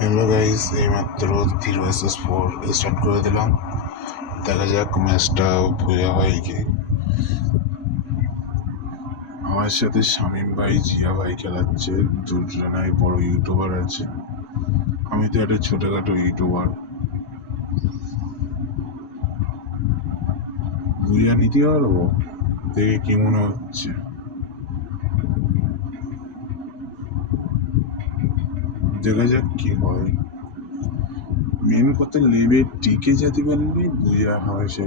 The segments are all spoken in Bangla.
হ্যালো গাইস, এইমাত্র 3 vs 4 স্টার্ট করে দিলাম। দেখা যাক ম্যাচটা বোঝা হয় কি। আমার সাথে শামীম ভাই, জিয়া ভাই খেলাচ্ছে। দুজনাই বড় ইউটিউবার আছে, আমি তো একটা ছোটখাটো ইউটিউবার। বুঝা নিতে পারবো? দেখে কি মনে হচ্ছে, দেখা যাক কি হয়। মেন কথা লেবে টিকে যেতে পারলে বুঝা হয় সে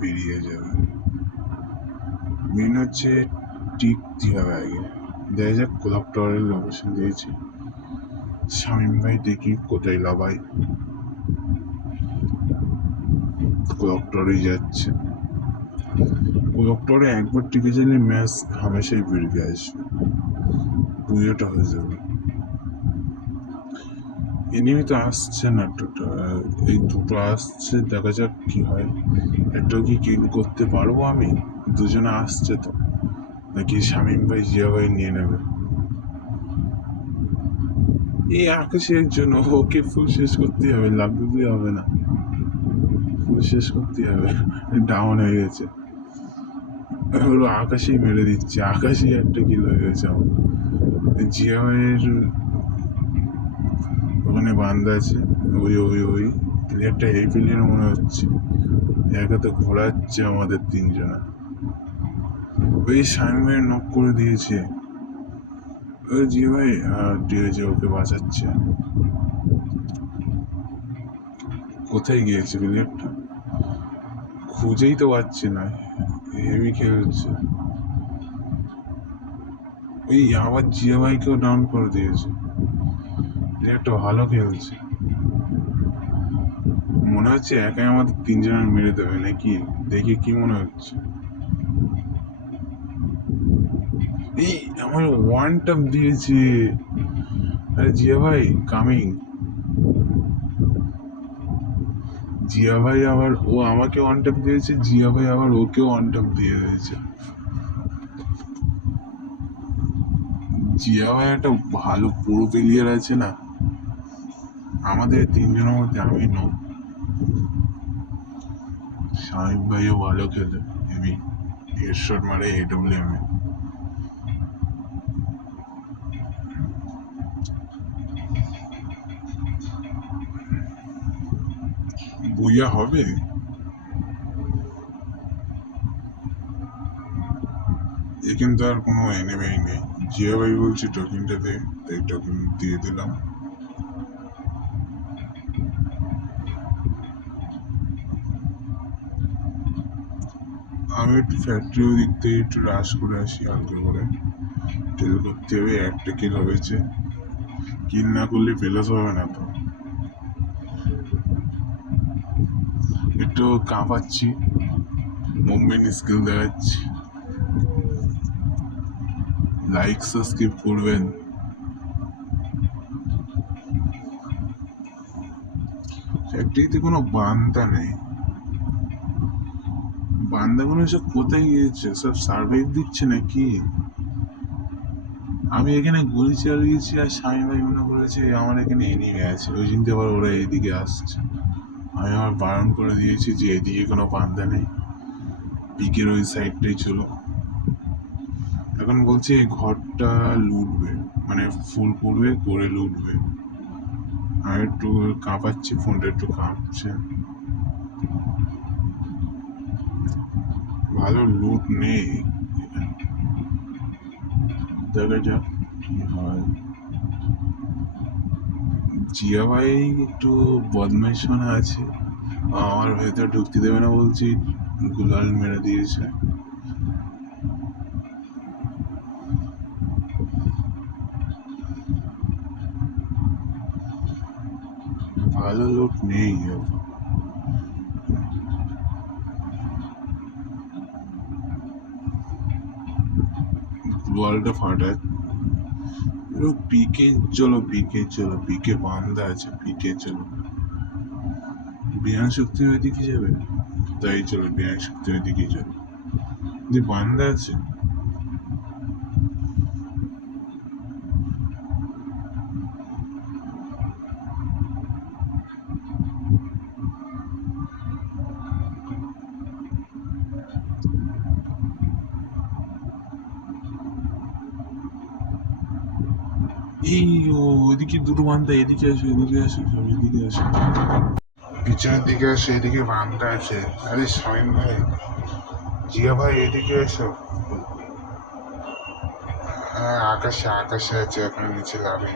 বেরিয়ে যাবে। মেন হচ্ছে টিকতে হবে আগে। দেখা যাক ক্লক টাওয়ারের লোকেশন দিয়েছি। শামীম ভাই দেখি কোথায় লাভাই। ক্লক টাওয়ারে যাচ্ছে। ক্লক টাওয়ারে একবার টিকে গেলে ম্যাচ হামেশাই বেরিয়ে আসবে, বুঝেটা হয়ে যাবে। এনিমি তো আসছে না, এই দুটো আসছে, দেখা যাক কি হয়। একটা কি কিল করতে পারবো আমি? দুজনে আসছে তো, নাকি শামীম ভাই, জিয়া ভাই নিয়ে নেবে? এই আকাশের জন্য ওকে ফুল শেষ করতে হবে, লাভ দিতে হবে না, ফুল শেষ করতে হবে। ডাউন হয়ে গেছে, ওর আকাশেই মেরে দিচ্ছে, আকাশেই একটা কিল হয়ে গেছে আমার। জিয়া ভাইয়ের ওখানে বান্ধা আছে, ওই ওই ওই প্লেয়ারটা এই প্লেয়ার মনে হচ্ছে। একা তো ঘোরাচ্ছে আমাদের তিনজনা। ওই সাইমের নক করে দিয়েছে, ওই জি ভাই ডিএজে ওকে বাঁচাচ্ছে। কোথায় গিয়েছে প্লেয়ারটা, খুঁজেই তো পাচ্ছে না। হেভি খেলছে। ওই আবার জিয়া ভাইকেও ডাউন করে দিয়েছে, প্লেয়ারটা ভালো খেলছে। মনে হচ্ছে একাই আমাদের তিনজনের মেরে দেবে নাকি, দেখে কি মনে হচ্ছে। এই আমার ওয়ান টাপ দিয়েছে। আরে জিয়া ভাই কামিং। জিয়া ভাই আবার, ও আমাকে ওয়ান টাপ দিয়েছে, জিয়া ভাই আবার ওকেও ওয়ান টাপ দিয়ে দিয়েছে। জিয়া ভাই একটা ভালো পুরো প্লেয়ার আছে না, আমাদের তিনজনের মধ্যে আমি নই। শাহিদ ভাইও ভালো খেলে, হেভি হেডশট মারে এডব্লিউএম এ। বুইয়া হবে? এ কিন্তু আর কোনো এনিমেই নেই। জিয়া ভাই বলছে টোকেনটা দে, তাই টোকেন দিয়ে দিলাম। আমি একটু ফ্যাক্টরিও দিক থেকে একটু রাশ করে আসি হালকা করে। টেল করতে হবে, একটা কিল হয়েছে, কিল না করলে ফেলাস হবে না তো। একটু কাঁপাচ্ছি, মুভমেন্ট স্কিল দেখাচ্ছি। লাইক সাবস্ক্রাইব করবেন। ফ্যাক্টরিতে কোনো বান্দা নেই, বান্দাগুলো সব কোথায় গিয়েছে, সব সার্ভাইভ দিচ্ছে নাকি? আমি এখানে গুলি চালিয়েছি আর স্বামী ভাই মনে করেছে আমার এখানে এনিমে আছে, ওই চিনতে পারো ওরা এইদিকে আসছে। আমি আমার বারণ করে দিয়েছি যে এদিকে কোনো বান্দা নেই, পিকের ওই সাইডটাই ছিল। এখন বলছে এই ঘরটা লুটবে, মানে ফুল করবে করে লুটবে। আমি একটু কাঁপাচ্ছি, ফোনটা একটু কাঁপছে। ভালো লুট নেই, দেখা যাক কি হয়। জিয়া ভাই একটু বদমাইশ মনে আছে, আমার ভেতর ঢুকতে দেবে না বলছি, গুলাল মেরে দিয়েছে। ভালো লোক নেই, ওয়ালটা ফাটায়। পিকে চলো, পিকে চলো, পিকে বান্ধা আছে, পিকে চলো। বিয়ান শক্তি ওইদিকে যাবে, তাই চলো বিয়ান শক্তি ওইদিকে চলো, যে বান্ধা আছে। এই ওইদিকে দুটো বান্ধা, এদিকে আসো, এদিকে আসো, সব এদিকে আসো, পিছনের দিকে আসো, এদিকে বান্ধা আছে। আরে শামিম ভাই, জিয়া ভাই, এদিকে এসো। হ্যাঁ, আকাশে আকাশে আছে, এখন নিচে যাবে।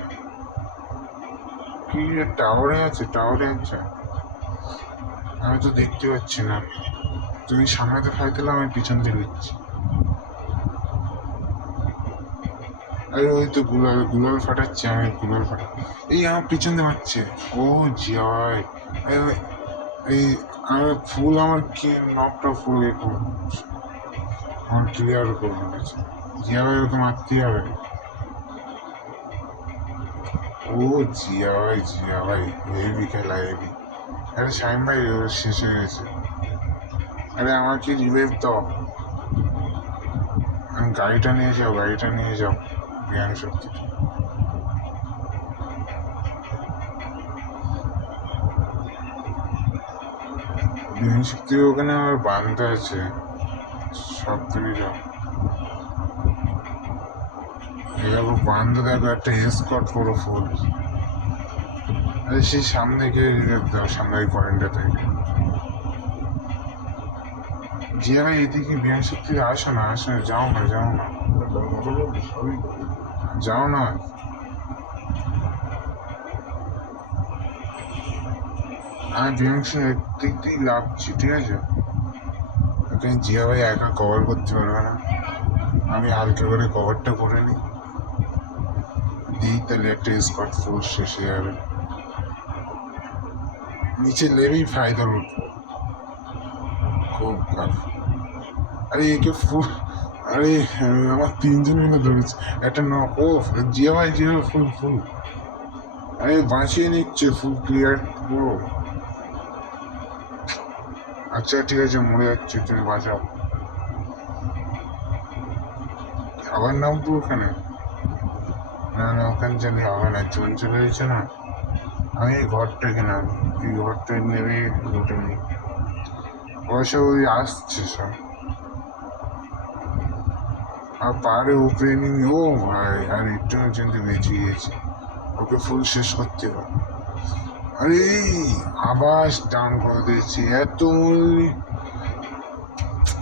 কি টাওয়ারে আছে, টাওয়ারে আছে? আমি তো দেখতে পাচ্ছি না। তুমি সামনে খাই দিলে, আমি পিছন দিয়ে নিচ্ছি। আরে ওই তো গুলাল গুলাল ফাটাচ্ছে, আমি গুলাল ফাটা। এই আমার পিছন দিয়ে মারছে। ও জয়, এই আমার ফুল, আমার কি নকটা ফুল আমার ক্লিয়ার করে দিয়েছে। জিয়া ভাই ওকে মারতেই হবে। ও জিয়া ভাই হেভি খেলা, হেভি। আরে শাহিন ভাই, ও শেষ হয়ে গেছে। আরে আমার কি রিভাইভ দাও। গাড়িটা নিয়ে যাও, গাড়িটা নিয়ে যাও, জ্ঞান শক্তি। জ্ঞান শক্তি ওখানে আমার বান্ধা আছে, সব তুমি যাও। এরকম বান্ধা দেখো, একটা এসকর্ট পুরো ফুল। আরে সেই সামনে গিয়ে রিভাইভ দাও, সামনে ওই পয়েন্টটা থেকে। জিয়া ভাই এদিকে জ্ঞান শক্তি আসো না, আসো না, যাও না, যাও না, যাও না। আমি বিমাংশের দিক দিয়ে লাগছি, ঠিক আছে? এখানে জিয়া ভাই একা কভার করতে পারবে না, আমি হালকা করে কভারটা করে নিই, দিই, তাহলে একটা স্কট ফোর্স শেষ হয়ে যাবে। নিচে লেবেই ফায়দা উঠবো, খুব খারাপ। আরে একে ফুল, আরে আমার তিনজন মিলে ধরেছে, একটা নক। ও জিয়া ভাই, জিয়া ভাই, ফুল ফুল, আরে বাঁচিয়ে নিচ্ছে, ফুল ক্লিয়ার পুরো। আচ্ছা ঠিক আছে, মরে যাচ্ছে, তুমি বাঁচাও। আবার নামবো ওখানে? না না, ওখানে জানি হবে না, জোন চলে গেছে না। আমি এই ঘরটা কিনা, এই ঘরটা নেবে, ঘরটা নেই। পয়সা ওই আসছে সব, আর পাহাড়ে উপরে নিয়ে। ও ভাই, আর একটু পর্যন্ত বেঁচে গিয়েছে, ওকে ফুল শেষ করতে হবে। আরে আবার ডাউন করে দিয়েছি,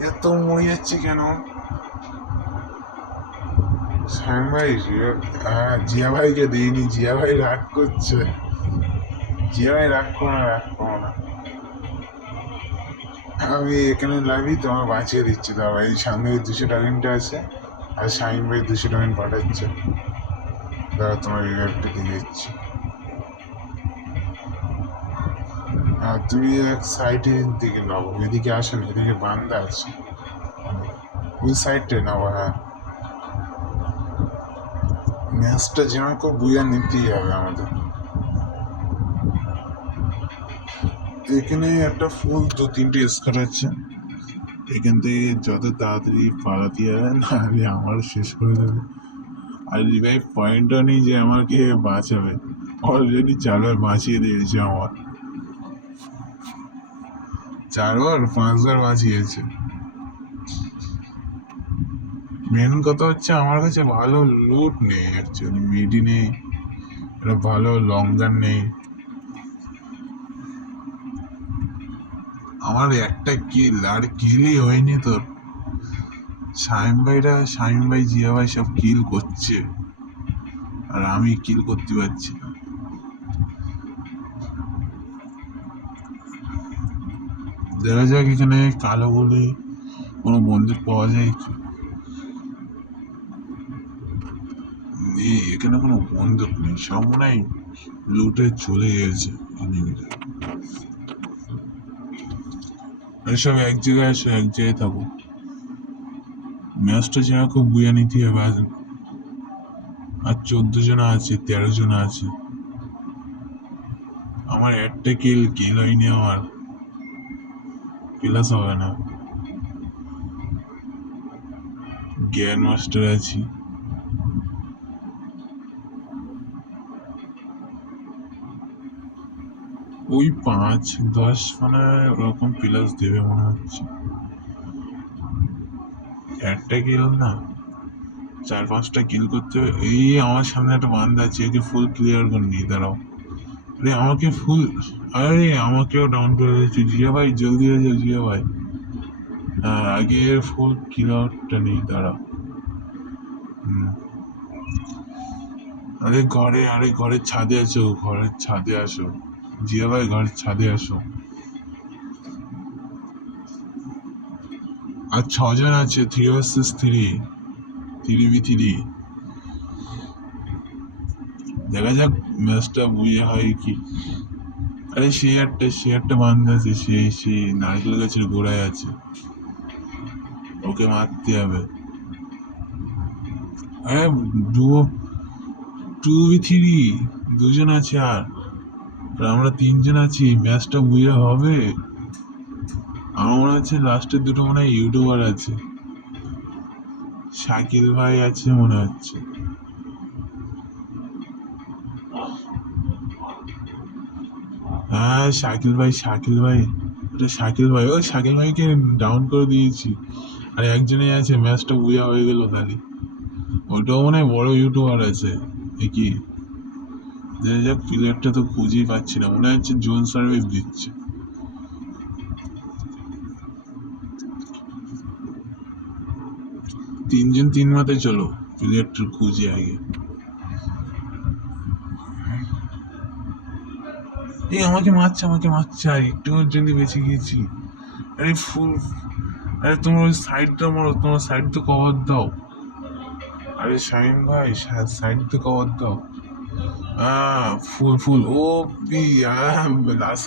এত মরে যাচ্ছে কেন? শ্যাম ভাই, জিয়া ভাইকে দিইনি, জিয়া ভাই রাগ করছে। জিয়া ভাই রাগ করো না, রাগ করো না। আমি এখানে লাভি তোমার বাঁচিয়ে দিচ্ছি, দাদা এই সামনে 200 টাকা আছে, আর শাহিন ভাই 200 টাকা পাঠাচ্ছে, দাদা তোমার রিভাইভটা দিয়ে দিচ্ছি। আর তুমি এক সাইডের দিকে নাও, এদিকে আসেন, এদিকে বান্দা আছে, ওই সাইডটায় নাও। হ্যাঁ, ম্যাচটা যেমন করে বুঝে নিতেই হবে আমাদের। এখানে একটা ফুল 2-3টে স্কোর আছে, এখান থেকে যত তাড়াতাড়ি পালাতে যাবে, নাহলে আমার শেষ করে দেবে। আর রিভাইভ পয়েন্টও নেই যে আমাকে বাঁচাবে, অলরেডি 4বার বাঁচিয়ে দিয়েছে আমার, 4বার 5বার বাঁচিয়েছে। মেন কথা হচ্ছে আমার কাছে ভালো লুট নেই, অ্যাকচুয়ালি মিডি নেই, একটা ভালো লং গান নেই। আমার একটা কিল, আর কিলই হয়নি তোর। শামিম ভাই, জিয়া ভাই সব কিল করছে, আর আমি কিল করতে পারছি না। দেখা যাক, এখানে কালো বলে কোনো বন্দুক পাওয়া যায় কি? এখানে কোনো বন্দুক নেই, সব মনে হয় লুটে চলে গেছে এনিমিরা। সব এক জায়গায় আসো, এক জায়গায় থাকো, ম্যাচটা যেন খুব বুঝে নিতে হবে। আর 14 জন আছে, 13 জন আছে, আমার একটা কিল হয়নি, আমার প্লাস হবে না। গ্র্যান্ড মাস্টার আছি, ওই 5-10 মানে ওরকম প্লাস দেবে মনে হচ্ছে, একটা কিল না, 4-5টা কিল করতে হবে। এই আমার সামনে একটা বান্দা আছে, একে ফুল ক্লিয়ার করে নি, দাঁড়াও। আরে আমাকে ফুল, আরে আমাকেও ডাউন করে দিয়েছে। জিয়া ভাই জলদি হয়ে যাও জিয়া ভাই। আগে ফুল কিলারটা নেই, দাঁড়াও। হুম। আরে ঘরের ছাদে আসো, ঘরের ছাদে আসো। জিয়া ভাই ঘরের ছাদে আসো। আর 6 জন আছে, 3 vs 3, 3v3। দেখা যাক ম্যাচটা বুঝে হয় কি। আরে সে একটা বান্ধা আছে, সে নারকেল গাছের গোড়ায় আছে, ওকে মারতে হবে। আরে ডুও, 2v3, 2 জন আছে আর আমরা 3 জন আছি, ম্যাচটা বুঝে হবে। আমার মনে হচ্ছে লাস্টের দুটো মনে হয় ইউটিউবার আছে, শাকিল ভাই আছে মনে হচ্ছে। হ্যাঁ শাকিল ভাই, এটা শাকিল ভাই, ও শাকিল ভাইকে ডাউন করে দিয়েছি। আর একজনই আছে, ম্যাচটা বুঝা হয়ে গেল খালি। ওইটাও মনে হয় বড় ইউটিউবার আছে। এ কি, দেখা যাক, প্লেয়ারটা তো খুঁজেই পাচ্ছি না, মনে হচ্ছে জোন সার্ভিস দিচ্ছে। 3 জন 3 মাথায়, চলো প্লেয়ারটা খুঁজে আগে। এই আমাকে মারছে আর একটুর জন্য বেঁচে গিয়েছি। আরে ফুল, আরে তোমার ওই সাইডটা মারো, তোমার সাইড তো কভার দাও। আরে শাহিন ভাই সাইড তো কভার দাও। ফুল ফুল ও পি, লাস্ট